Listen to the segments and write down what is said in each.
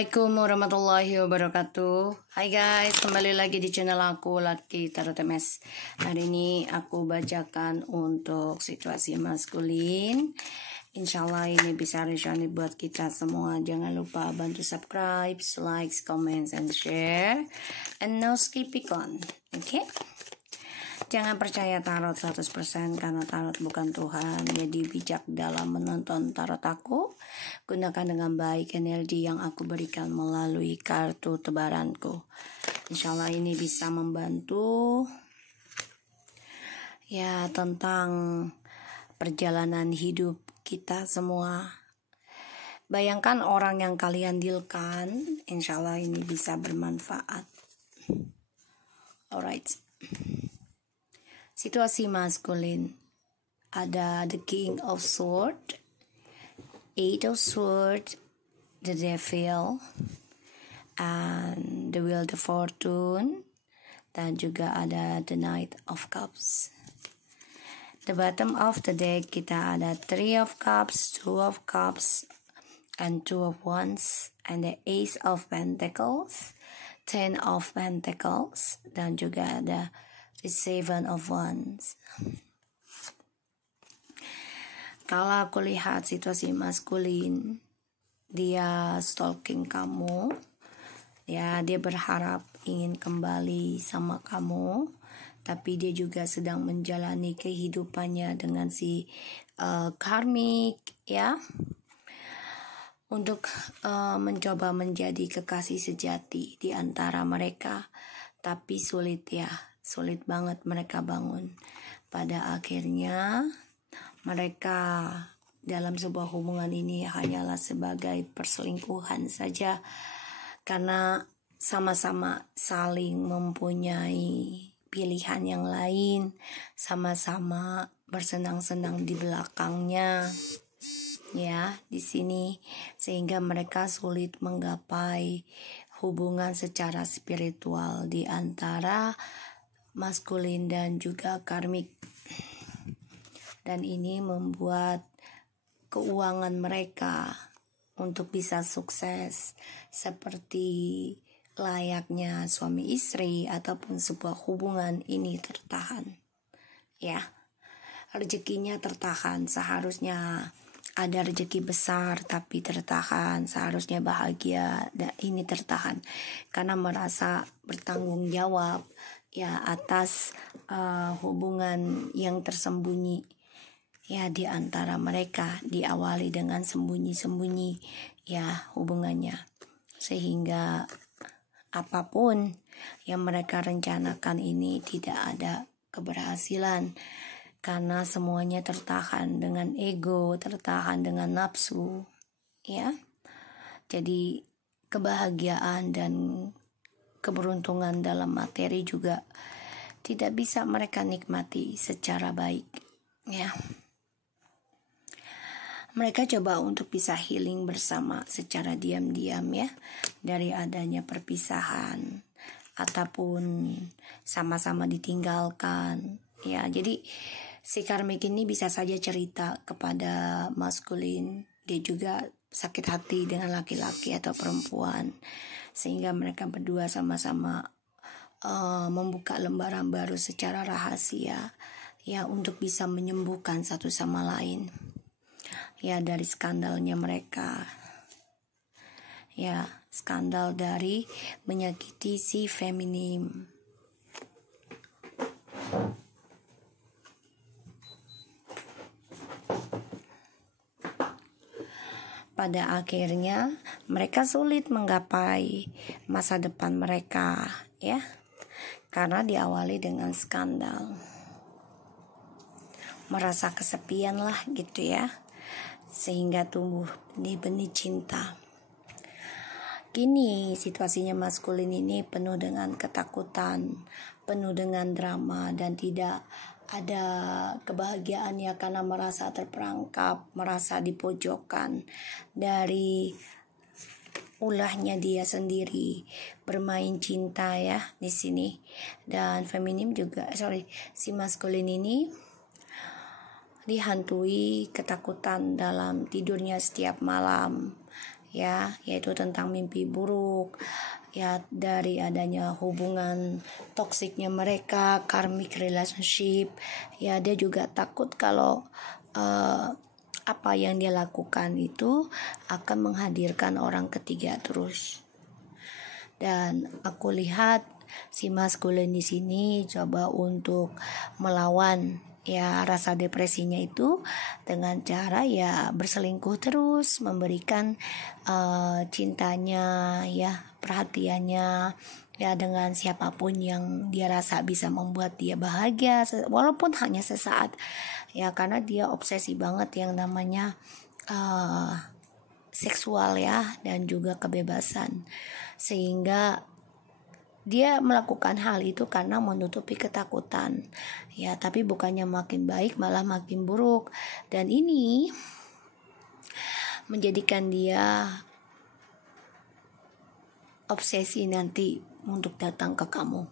Assalamualaikum warahmatullahi wabarakatuh. Hai guys, kembali lagi di channel aku Lucky Tarot MS. Hari ini aku bacakan untuk situasi maskulin. Insyaallah ini bisa resonate buat kita semua. Jangan lupa bantu subscribe, like, comment, and share. And no skip on. Oke? Jangan percaya tarot 100% karena tarot bukan Tuhan. Jadi bijak dalam menonton tarot aku. Gunakan dengan baik energi yang aku berikan melalui kartu tebaranku. Insya Allah ini bisa membantu ya tentang perjalanan hidup kita semua. Bayangkan orang yang kalian dealkan, insya Allah ini bisa bermanfaat. Alright. Situasi maskulin, ada the King of Swords, Eight of Swords, the Devil, and the Wheel of Fortune, dan juga ada the Knight of Cups. The bottom of the deck kita ada Three of Cups, Two of Cups, and Two of Wands, and the Ace of Pentacles, Ten of Pentacles, dan juga ada the Seven of Wands. Kalau aku lihat situasi maskulin, dia stalking kamu, ya dia berharap ingin kembali sama kamu, tapi dia juga sedang menjalani kehidupannya dengan si karmik, ya, untuk mencoba menjadi kekasih sejati di antara mereka, tapi sulit ya. Sulit banget mereka bangun. Pada akhirnya mereka dalam sebuah hubungan ini hanyalah sebagai perselingkuhan saja, karena sama-sama saling mempunyai pilihan yang lain, sama-sama bersenang-senang di belakangnya, ya, di sini, sehingga mereka sulit menggapai hubungan secara spiritual di antara maskulin dan juga karmik. Dan ini membuat keuangan mereka untuk bisa sukses seperti layaknya suami istri ataupun sebuah hubungan ini tertahan, ya, rezekinya tertahan. Seharusnya ada rezeki besar tapi tertahan, seharusnya bahagia, dan ini tertahan karena merasa bertanggung jawab ya atas hubungan yang tersembunyi ya di antara mereka, diawali dengan sembunyi-sembunyi ya hubungannya, sehingga apapun yang mereka rencanakan ini tidak ada keberhasilan karena semuanya tertahan dengan ego, tertahan dengan nafsu, ya. Jadi kebahagiaan dan keberuntungan dalam materi juga tidak bisa mereka nikmati secara baik, ya. Mereka coba untuk bisa healing bersama secara diam-diam ya, dari adanya perpisahan ataupun sama-sama ditinggalkan, ya. Jadi si karmik ini bisa saja cerita kepada maskulin, dia juga sakit hati dengan laki-laki atau perempuan, sehingga mereka berdua sama-sama membuka lembaran baru secara rahasia ya, untuk bisa menyembuhkan satu sama lain ya dari skandalnya mereka, ya, skandal dari menyakiti si feminim. Pada akhirnya mereka sulit menggapai masa depan mereka, ya, karena diawali dengan skandal. Merasa kesepian lah gitu ya, sehingga tumbuh benih-benih cinta. Kini situasinya maskulin ini penuh dengan ketakutan, penuh dengan drama, dan tidak ada kebahagiaannya karena merasa terperangkap, merasa dipojokkan dari ulahnya dia sendiri bermain cinta ya di sini. Dan feminim juga, si maskulin ini dihantui ketakutan dalam tidurnya setiap malam ya, yaitu tentang mimpi buruk, ya, dari adanya hubungan toksiknya mereka, karmic relationship. Ya, dia juga takut kalau apa yang dia lakukan itu akan menghadirkan orang ketiga terus. Dan aku lihat si maskulin di sini coba untuk melawan ya rasa depresinya itu dengan cara ya berselingkuh terus, memberikan cintanya, ya, perhatiannya ya dengan siapapun yang dia rasa bisa membuat dia bahagia, walaupun hanya sesaat ya, karena dia obsesi banget yang namanya seksual ya, dan juga kebebasan, sehingga dia melakukan hal itu karena menutupi ketakutan ya, tapi bukannya makin baik malah makin buruk. Dan ini menjadikan dia obsesi nanti untuk datang ke kamu,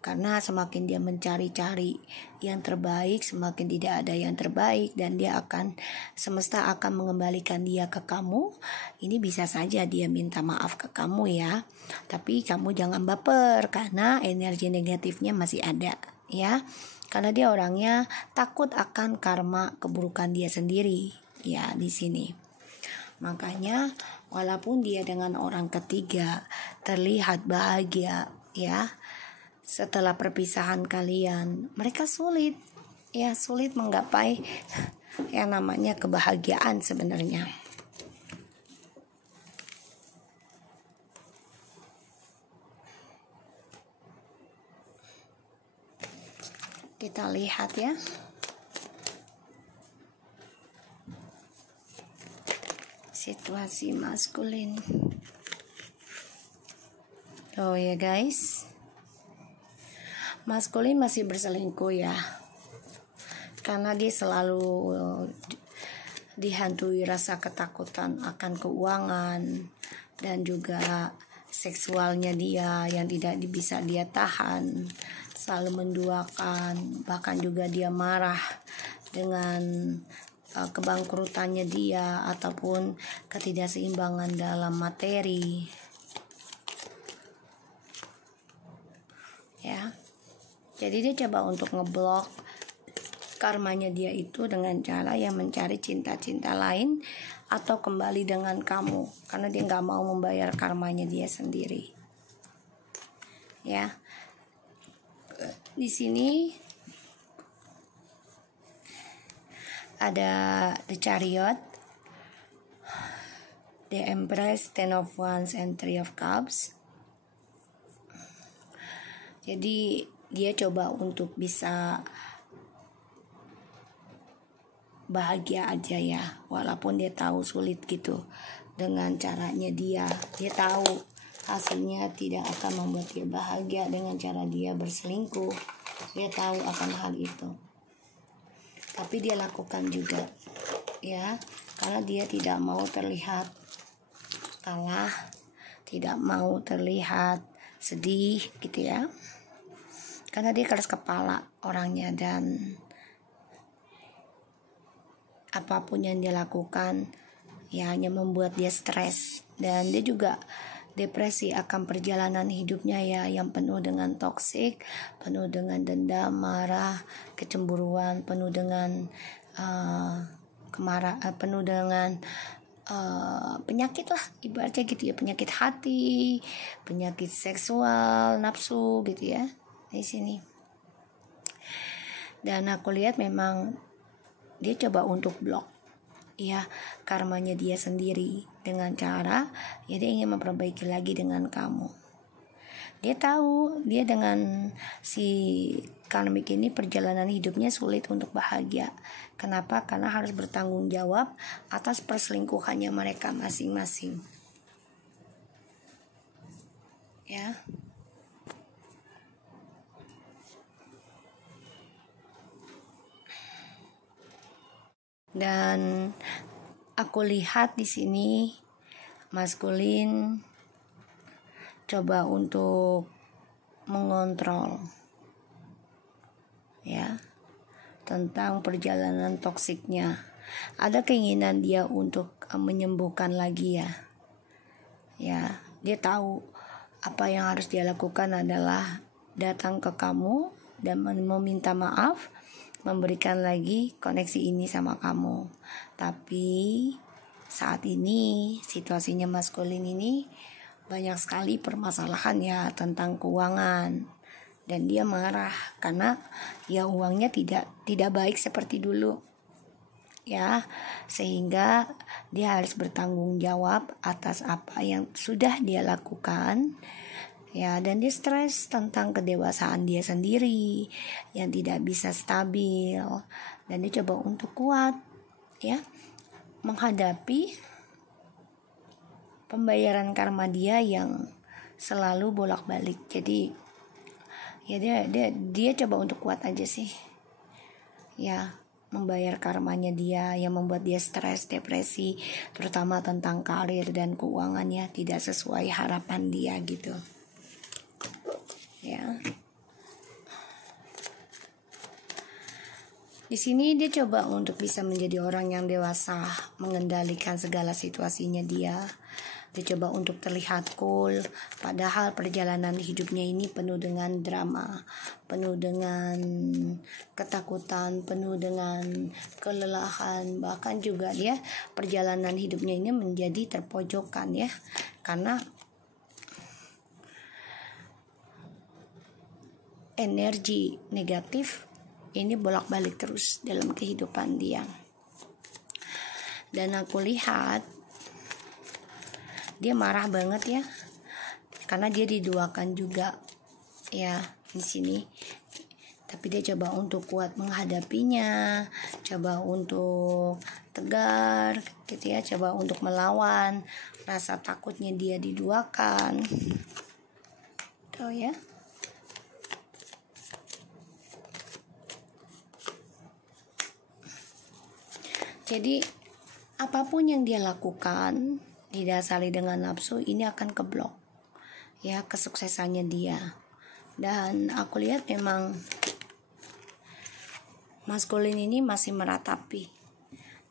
karena semakin dia mencari-cari yang terbaik, semakin tidak ada yang terbaik, dan semesta akan mengembalikan dia ke kamu. Ini bisa saja dia minta maaf ke kamu ya, tapi kamu jangan baper karena energi negatifnya masih ada ya, karena dia orangnya takut akan karma keburukan dia sendiri ya di sini. Makanya walaupun dia dengan orang ketiga terlihat bahagia ya, setelah perpisahan kalian, mereka sulit menggapai yang namanya kebahagiaan sebenarnya. Kita lihat ya. Situasi maskulin. Oh ya guys, maskulin masih berselingkuh ya, karena dia selalu dihantui rasa ketakutan akan keuangan dan juga seksualnya dia yang tidak bisa dia tahan, selalu menduakan, bahkan juga dia marah dengan kebangkrutannya dia ataupun ketidakseimbangan dalam materi ya. Jadi dia coba untuk ngeblok karmanya dia itu dengan cara yang mencari cinta-cinta lain atau kembali dengan kamu, karena dia nggak mau membayar karmanya dia sendiri ya. Di sini ada The Chariot, The Empress, Ten of Wands, and Three of Cups. Jadi dia coba untuk bisa bahagia aja ya, walaupun dia tahu sulit gitu dengan caranya dia tahu hasilnya tidak akan membuat dia bahagia dengan cara dia berselingkuh. Dia tahu akan hal itu, tapi dia lakukan juga ya, karena dia tidak mau terlihat kalah, tidak mau terlihat sedih gitu ya, karena dia keras kepala orangnya, dan apapun yang dia lakukan ya hanya membuat dia stres, dan dia juga depresi akan perjalanan hidupnya ya, yang penuh dengan toksik, penuh dengan dendam, marah, kecemburuan, penuh dengan penuh dengan penyakit lah ibaratnya gitu ya, penyakit hati, penyakit seksual, nafsu gitu ya di sini. Dan aku lihat memang dia coba untuk blok ya karmanya dia sendiri dengan cara ya dia ingin memperbaiki lagi dengan kamu. Dia tahu dia dengan si karmik ini perjalanan hidupnya sulit untuk bahagia. Kenapa? Karena harus bertanggung jawab atas perselingkuhannya mereka masing-masing ya. Dan aku lihat di sini maskulin coba untuk mengontrol ya tentang perjalanan toksiknya. Ada keinginan dia untuk menyembuhkan lagi ya, Ya, dia tahu apa yang harus dia lakukan adalah datang ke kamu dan meminta maaf, memberikan lagi koneksi ini sama kamu. Tapi saat ini situasinya maskulin ini banyak sekali permasalahan ya tentang keuangan, dan dia marah karena ya uangnya tidak baik seperti dulu ya, sehingga dia harus bertanggung jawab atas apa yang sudah dia lakukan ya, dan dia stres tentang kedewasaan dia sendiri yang tidak bisa stabil, dan dia coba untuk kuat ya menghadapi pembayaran karma dia yang selalu bolak-balik. Jadi ya dia coba untuk kuat aja sih ya, membayar karmanya dia yang membuat dia stres, depresi, terutama tentang karir dan keuangannya tidak sesuai harapan dia gitu ya. Di sini dia coba untuk bisa menjadi orang yang dewasa, mengendalikan segala situasinya dia. Dia coba untuk terlihat cool, padahal perjalanan hidupnya ini penuh dengan drama, penuh dengan ketakutan, penuh dengan kelelahan. Bahkan juga dia perjalanan hidupnya ini menjadi terpojokkan ya, karena energi negatif ini bolak-balik terus dalam kehidupan dia. Dan aku lihat dia marah banget ya, karena dia diduakan juga ya di sini. Tapi dia coba untuk kuat menghadapinya, coba untuk tegar gitu ya, coba untuk melawan rasa takutnya dia diduakan. Tuh ya. Jadi apapun yang dia lakukan didasari dengan nafsu, ini akan keblok ya kesuksesannya dia. Dan aku lihat memang maskulin ini masih meratapi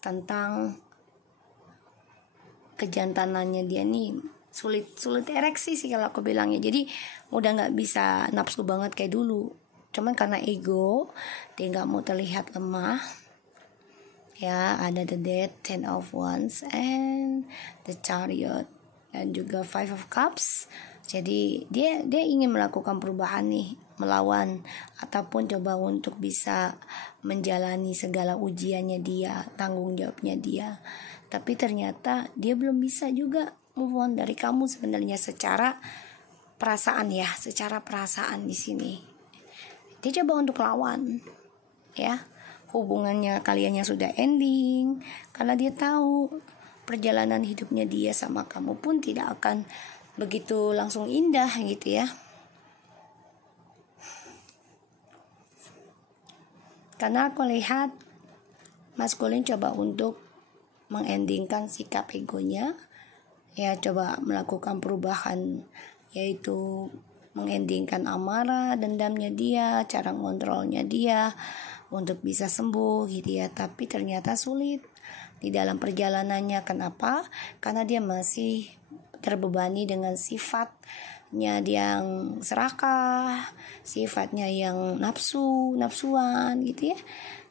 tentang kejantanannya dia nih, sulit ereksi sih kalau aku bilangnya. Jadi udah nggak bisa nafsu banget kayak dulu, cuman karena ego dia nggak mau terlihat lemah ya. Ada the Death, Ten of Wands, and the Chariot, dan juga Five of Cups. Jadi dia ingin melakukan perubahan nih, melawan ataupun coba untuk bisa menjalani segala ujiannya dia, tanggung jawabnya dia. Tapi ternyata dia belum bisa juga move on dari kamu sebenarnya secara perasaan ya, secara perasaan di sini. Dia coba untuk lawan ya hubungannya kalian yang sudah ending, karena dia tahu perjalanan hidupnya dia sama kamu pun tidak akan begitu langsung indah gitu ya. Karena aku lihat maskulin coba untuk mengendingkan sikap egonya ya, coba melakukan perubahan, yaitu mengendingkan amarah, dendamnya dia, cara ngontrolnya dia untuk bisa sembuh gitu ya. Tapi ternyata sulit di dalam perjalanannya. Kenapa? Karena dia masih terbebani dengan sifatnya yang serakah, sifatnya yang nafsuan gitu ya,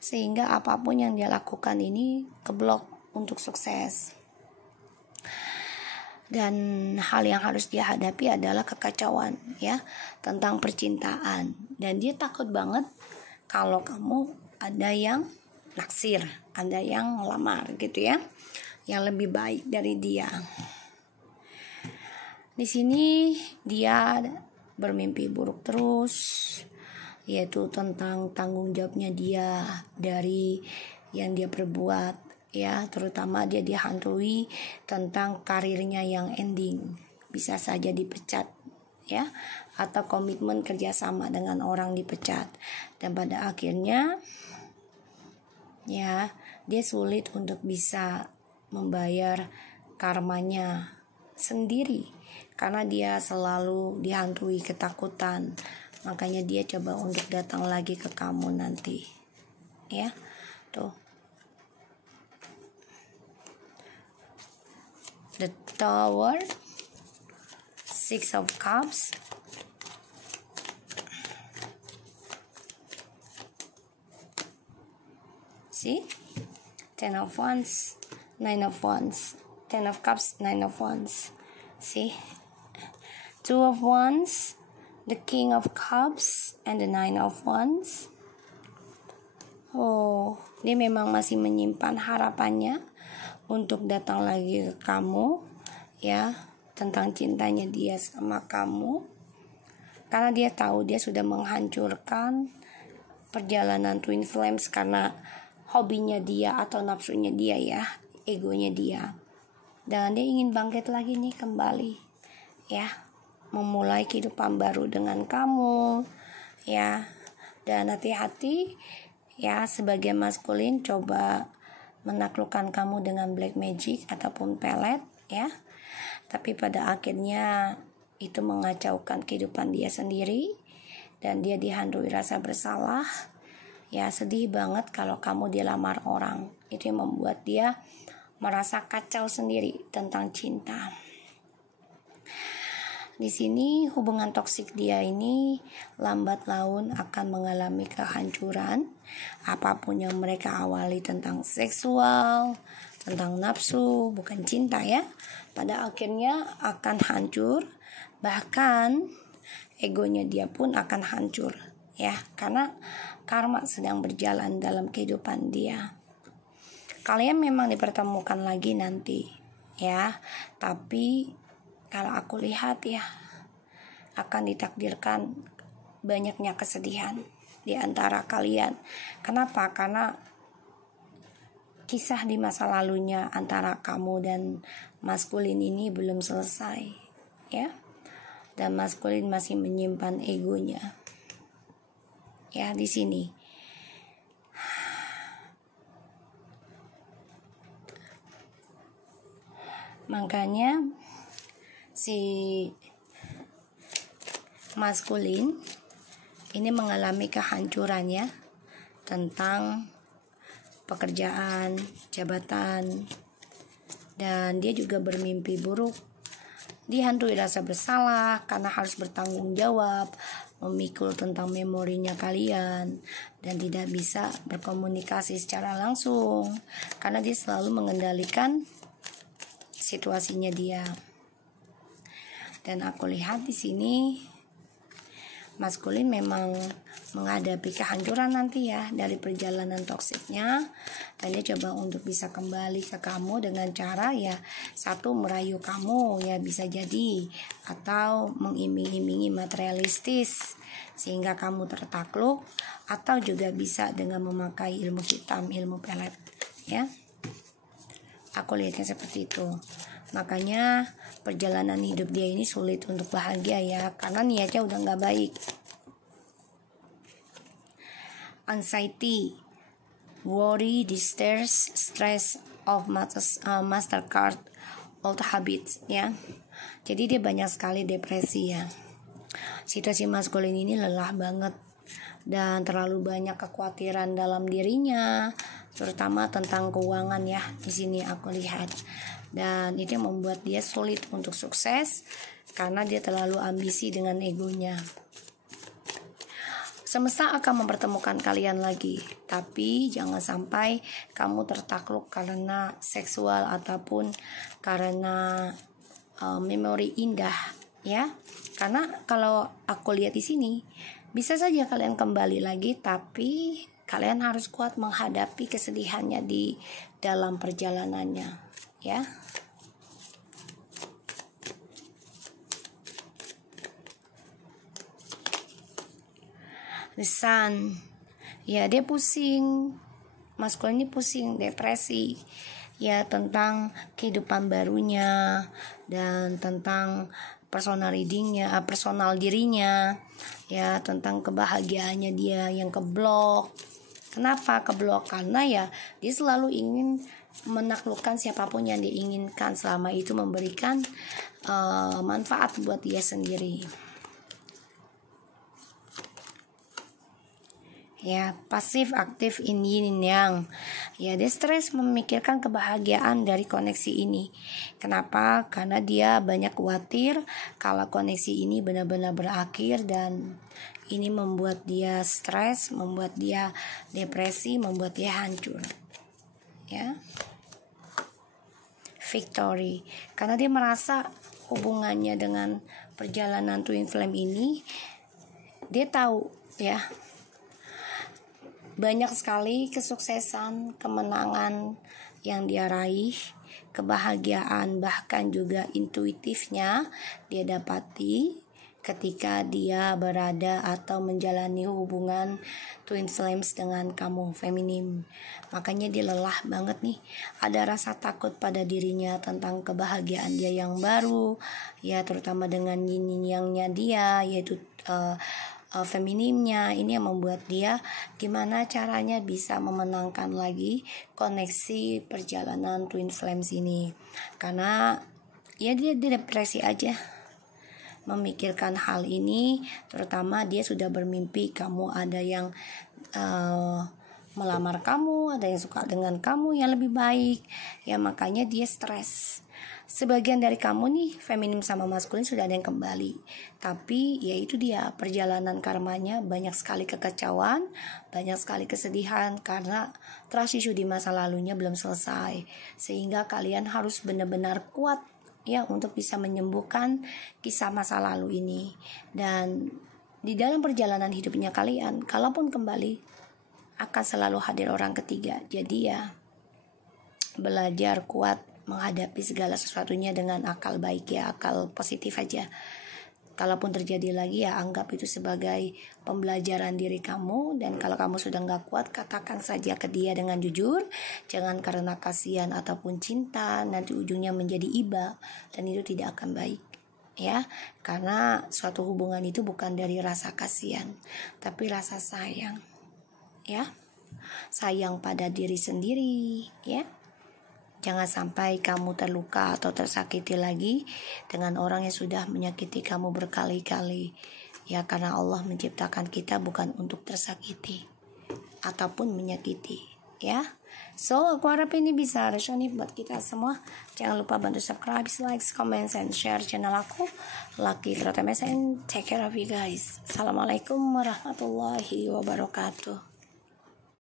sehingga apapun yang dia lakukan ini keblok untuk sukses. Dan hal yang harus dia hadapi adalah kekacauan ya tentang percintaan, dan dia takut banget kalau kamu ada yang naksir, ada yang ngelamar gitu ya, yang lebih baik dari dia. Di sini dia bermimpi buruk terus, yaitu tentang tanggung jawabnya dia dari yang dia perbuat ya, terutama dia dihantui tentang karirnya yang ending, bisa saja dipecat ya, atau komitmen kerjasama dengan orang dipecat, dan pada akhirnya ya dia sulit untuk bisa membayar karmanya sendiri karena dia selalu dihantui ketakutan. Makanya dia coba untuk datang lagi ke kamu nanti ya. Tuh the Tower, Six of Cups, see, Ten of Wands, Nine of Wands, Ten of Cups, Nine of Wands, see, Two of Wands, the King of Cups, and the Nine of Wands. Oh, dia memang masih menyimpan harapannya untuk datang lagi ke kamu, ya, tentang cintanya dia sama kamu. Karena dia tahu dia sudah menghancurkan perjalanan Twin Flames karena hobinya dia atau nafsunya dia, ya, egonya dia. Dan dia ingin bangkit lagi nih kembali, ya, memulai kehidupan baru dengan kamu, ya. Dan hati-hati, ya, sebagai maskulin coba menaklukkan kamu dengan black magic ataupun pelet, ya. Tapi pada akhirnya itu mengacaukan kehidupan dia sendiri dan dia dihantui rasa bersalah. Ya, sedih banget kalau kamu dilamar orang. Itu yang membuat dia merasa kacau sendiri tentang cinta. Di sini hubungan toksik dia ini lambat laun akan mengalami kehancuran. Apapun yang mereka awali tentang seksual, tentang nafsu, bukan cinta, ya, pada akhirnya akan hancur. Bahkan egonya dia pun akan hancur, ya, karena karma sedang berjalan dalam kehidupan dia. Kalian memang dipertemukan lagi nanti, ya, tapi kalau aku lihat, ya, akan ditakdirkan banyaknya kesedihan di antara kalian. Kenapa? Karena kisah di masa lalunya antara kamu dan maskulin ini belum selesai, ya. Dan maskulin masih menyimpan egonya, ya, di sini. Makanya si maskulin ini mengalami kehancurannya tentang pekerjaan, jabatan, dan dia juga bermimpi buruk. Dihantui rasa bersalah karena harus bertanggung jawab, memikul tentang memorinya kalian, dan tidak bisa berkomunikasi secara langsung karena dia selalu mengendalikan situasinya dia. Dan aku lihat di sini maskulin memang menghadapi kehancuran nanti, ya, dari perjalanan toksiknya, dan dia coba untuk bisa kembali ke kamu dengan cara, ya, satu, merayu kamu, ya, bisa jadi, atau mengiming-imingi materialistis sehingga kamu tertakluk, atau juga bisa dengan memakai ilmu hitam, ilmu pelet, ya. Aku lihatnya seperti itu. Makanya perjalanan hidup dia ini sulit untuk bahagia, ya, karena niatnya udah gak baik. Anxiety, worry, distress, stress of Mastercard, old habits, ya. Jadi dia banyak sekali depresi, ya. Situasi maskulin ini lelah banget dan terlalu banyak kekhawatiran dalam dirinya, terutama tentang keuangan, ya. Di sini aku lihat. Dan itu yang membuat dia sulit untuk sukses karena dia terlalu ambisi dengan egonya. Semesta akan mempertemukan kalian lagi, tapi jangan sampai kamu tertakluk karena seksual ataupun karena memori indah, ya. Karena kalau aku lihat di sini, bisa saja kalian kembali lagi, tapi kalian harus kuat menghadapi kesedihannya di dalam perjalanannya, ya. The Sun, ya, dia pusing, maskulin ini pusing, depresi, ya, tentang kehidupan barunya dan tentang personal dirinya, ya, tentang kebahagiaannya dia yang keblok. Kenapa keblok? Karena, ya, dia selalu ingin menaklukkan siapapun yang diinginkan selama itu memberikan manfaat buat dia sendiri. ya, pasif aktif in yin yang. Ya, dia stres memikirkan kebahagiaan dari koneksi ini. Kenapa? Karena dia banyak khawatir kalau koneksi ini benar-benar berakhir, dan ini membuat dia stres, membuat dia depresi, membuat dia hancur. Ya. Victory, karena dia merasa hubungannya dengan perjalanan twin flame ini, dia tahu ya, banyak sekali kesuksesan, kemenangan yang dia raih, kebahagiaan, bahkan juga intuitifnya dia dapati ketika dia berada atau menjalani hubungan twin flames dengan kamu feminim. Makanya dia lelah banget nih. Ada rasa takut pada dirinya tentang kebahagiaan dia yang baru, ya, terutama dengan yin yang-nya dia, yaitu feminimnya. Ini yang membuat dia gimana caranya bisa memenangkan lagi koneksi perjalanan twin flames ini. Karena ya dia depresi aja memikirkan hal ini, terutama dia sudah bermimpi kamu ada yang melamar kamu, ada yang suka dengan kamu yang lebih baik, ya, makanya dia stres. Sebagian dari kamu nih, feminim sama maskulin, sudah ada yang kembali, tapi ya itu dia, perjalanan karmanya banyak sekali kekacauan, banyak sekali kesedihan karena trust issue di masa lalunya belum selesai, sehingga kalian harus benar-benar kuat ya untuk bisa menyembuhkan kisah masa lalu ini. Dan di dalam perjalanan hidupnya kalian, kalaupun kembali, akan selalu hadir orang ketiga. Jadi ya, belajar kuat menghadapi segala sesuatunya dengan akal baik ya, akal positif aja. Kalaupun terjadi lagi ya anggap itu sebagai pembelajaran diri kamu. Dan kalau kamu sudah gak kuat, katakan saja ke dia dengan jujur. Jangan karena kasihan ataupun cinta nanti ujungnya menjadi iba, dan itu tidak akan baik ya. Karena suatu hubungan itu bukan dari rasa kasihan, tapi rasa sayang ya. Sayang pada diri sendiri ya. Jangan sampai kamu terluka atau tersakiti lagi dengan orang yang sudah menyakiti kamu berkali-kali. Ya, karena Allah menciptakan kita bukan untuk tersakiti ataupun menyakiti. Ya, so aku harap ini bisa resonate buat kita semua. Jangan lupa bantu subscribe, like, comment, and share channel aku, Lucky Trotemes, and take care of you guys. Assalamualaikum warahmatullahi wabarakatuh.